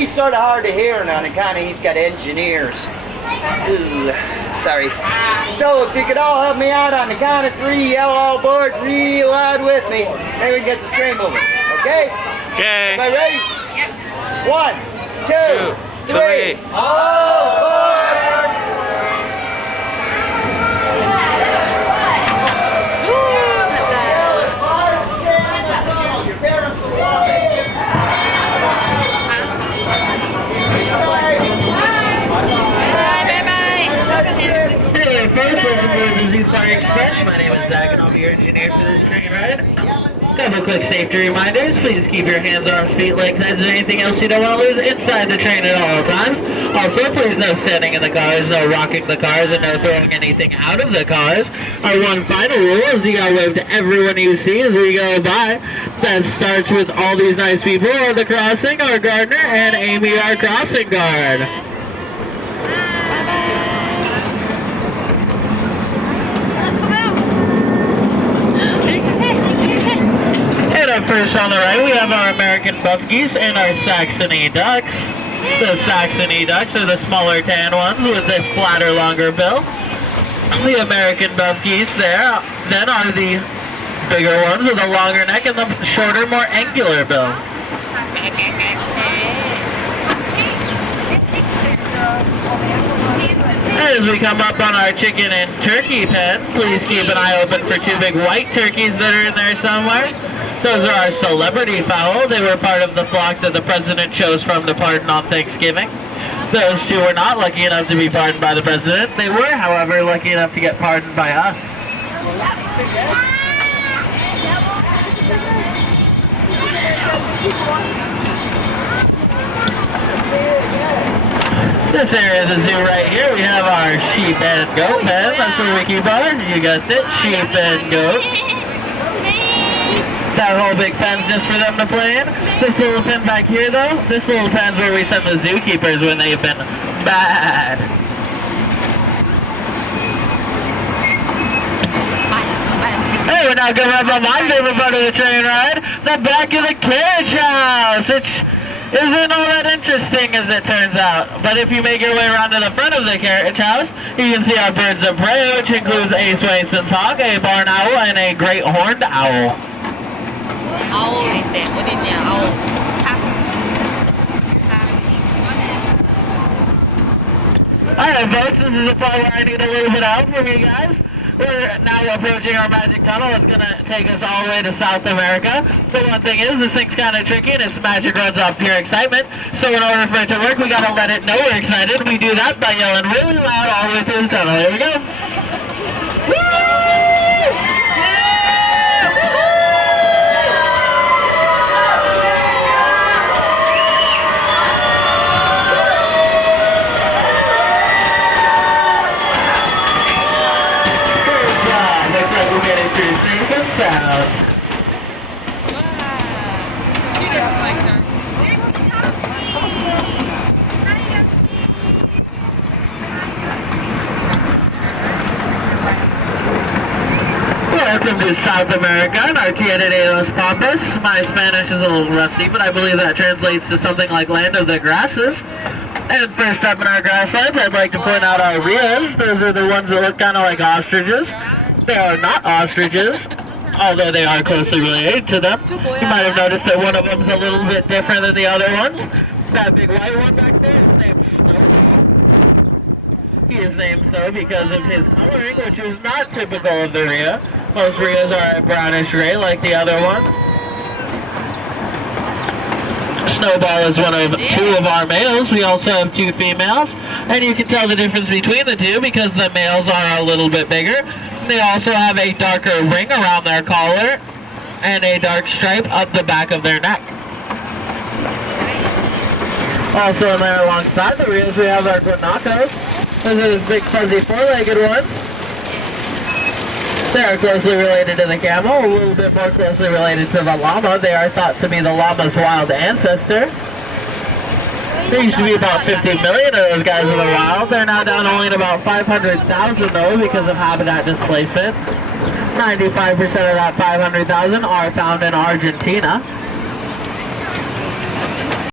He's sort of hard of hearing on account of he's got engineers. Ooh, sorry. So if you could all help me out on the count of 3, yell all aboard real loud with me. Then we can get the train moving. Okay? Okay. Am I ready? Yep. 1, 2, 3. All aboard! Your parents will love it. Hey, folks, welcome to the Zoo Fire Express. My name is Zach, and I'll be your engineer for this train ride. Couple quick safety reminders. Please keep your hands, arms, feet, legs, heads, and anything else you don't want to lose inside the train at all times. Also, please no standing in the cars, no rocking the cars, and no throwing anything out of the cars. Our one final rule is you gotta wave to everyone you see as we go by. That starts with all these nice people at the crossing, our gardener, and Amy, our crossing guard. And up first on the right, we have our American buff geese and our Saxony ducks. The Saxony ducks are the smaller tan ones with a flatter, longer bill. The American buff geese there then are the bigger ones with a longer neck and the shorter, more angular bill. As we come up on our chicken and turkey pen, please keep an eye open for 2 big white turkeys that are in there somewhere. Those are our celebrity fowl. They were part of the flock that the president chose from to pardon on Thanksgiving. Those 2 were not lucky enough to be pardoned by the president. They were, however, lucky enough to get pardoned by us. This area of the zoo right here, we have our sheep and goat pen. That's where we keep our, you guessed it, sheep and goat. That whole big pen's just for them to play in. This little pen back here though, this little pen's where we send the zookeepers when they've been bad. Hey, we're now going up on my favorite part of the train ride, the back of the carriage house. It isn't all that interesting as it turns out, but if you make your way around to the front of the carriage house, you can see our birds of prey, which includes a Swainson's hawk, a barn owl, and a great horned owl. 아울인데 어딨냐 아울 Alright folks, this is the part where I need a little bit of help from you guys. We're now approaching our magic tunnel. It's going to take us all the way to South America. The one thing is, this thing's kind of tricky and its magic runs off pure excitement. So in order for it to work, we got to let it know we're excited. We do that by yelling really loud all the way through the tunnel. Here we go. Welcome to South America and our Tierra de los Pampas. My Spanish is a little rusty, but I believe that translates to something like land of the grasses. And first up in our grasslands, I'd like to point out our rheas. Those are the ones that look kind of like ostriches. They are not ostriches, although they are closely related to them. You might have noticed that one of them is a little bit different than the other ones. That big white one back there is named Snow. He is named so because of his coloring, which is not typical of the rhea. Most rheas are a brownish gray like the other one. Snowball is one of 2 of our males. We also have 2 females. And you can tell the difference between the 2 because the males are a little bit bigger. They also have a darker ring around their collar and a dark stripe up the back of their neck. Also in there alongside the rheas we have our guanacos. Those are the big fuzzy 4-legged ones. They are closely related to the camel, a little bit more closely related to the llama. They are thought to be the llama's wild ancestor. There used to be about 50 million of those guys in the wild. They're now down only at about 500,000 though because of habitat displacement. 95% of that 500,000 are found in Argentina.